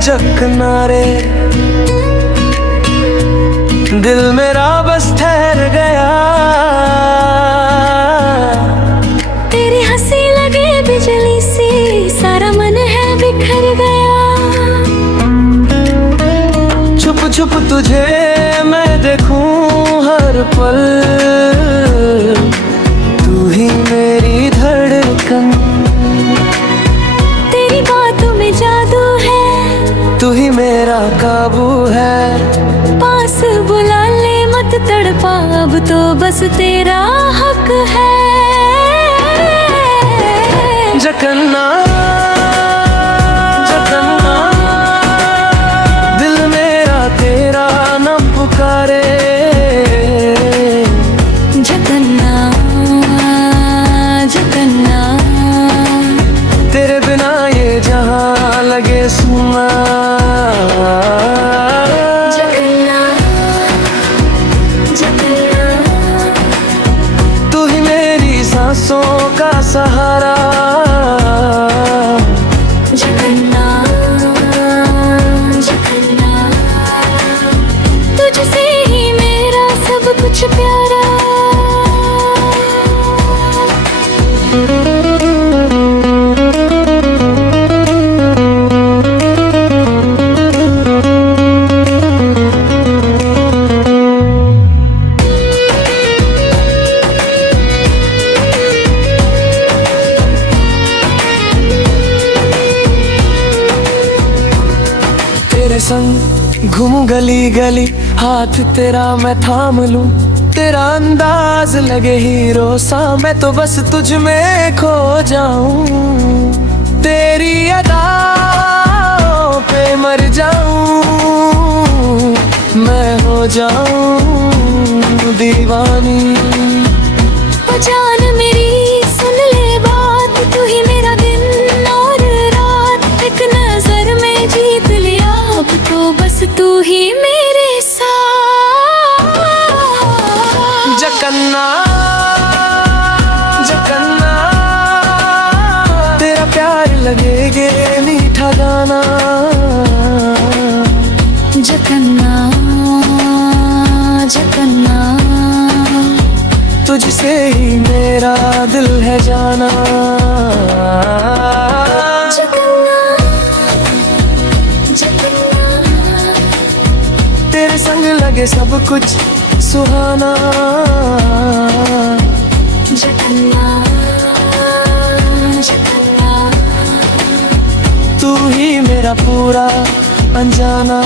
जग किनारे, दिल मेरा बस ठहर गया। तेरी हंसी लगे बिजली सी, सारा मन है बिखर गया। छुप छुप तुझे मैं देखूं हर पल, तू ही मेरी धड़कन। तेरी बातों में जादू है, तू ही मेरा काबू है। पास बुला ले मत तड़पा, अब तो बस तेरा हक है। जकन्ना जकन्ना, दिल मेरा तेरा न पुकारे। जकन्ना जकन्ना, तेरे बिना ये जहां लगे सुना। जकन्ना जकन्ना, तू ही मेरी सांसों का सहारा। जकन्ना जकन्ना, तुझसे ही मेरा सब कुछ प्यारा। तेरे संग घूमूं गली गली, हाथ तेरा मैं थाम लूं। तेरा अंदाज लगे हीरो सा, मैं तो बस तुझ में खो जाऊं। तेरी अदाओं पे मर जाऊं, मैं हो जाऊं दीवानी। ओ जान मेरी सुन ले बात, तू ही मेरा दिन और रात। एक नजर में जीत लिया, अब तो बस तू ही मेरे साथ। जकन्ना जकन्ना, तेरा प्यार लगेगे मीठा गाना। जकन्ना जकन्ना, तुझसे ही मेरा दिल है जाना। जकन्ना जकन्ना, तेरे संग लगे सब कुछ सुहाना। जकन्ना जकन्ना, तू ही मेरा पूरा अनजाना।